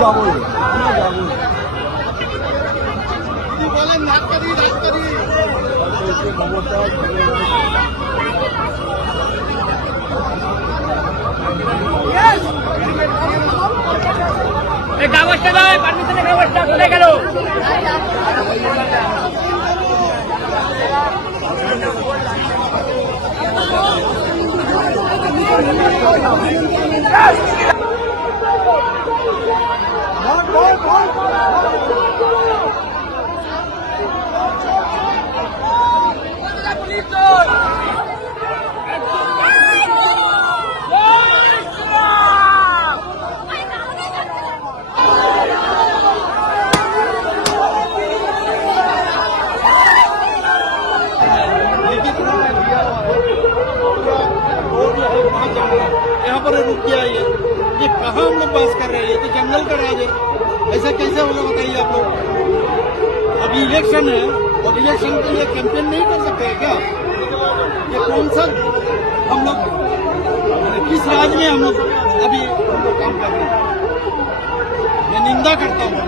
যাবোই, আমরা যাবোই। বলেন ডাক্তারি ডাক্তারি কাগজটা নয়, পারমিশনের কাগজটা কোথায় গেল? यहाँ पर रुक गया ये कहाँ हम लोग पास कर रहे हैं? ये तो जंगल का राज है, ऐसा कैसे होगा बताइए आप लोग। अभी इलेक्शन है और इलेक्शन के लिए कैंपेन नहीं कर सकते हैं क्या? ये कौन सा हम लोग किस राज में हम लोग अभी हम लोग काम कर रहे हैं? मैं निंदा करता हूँ।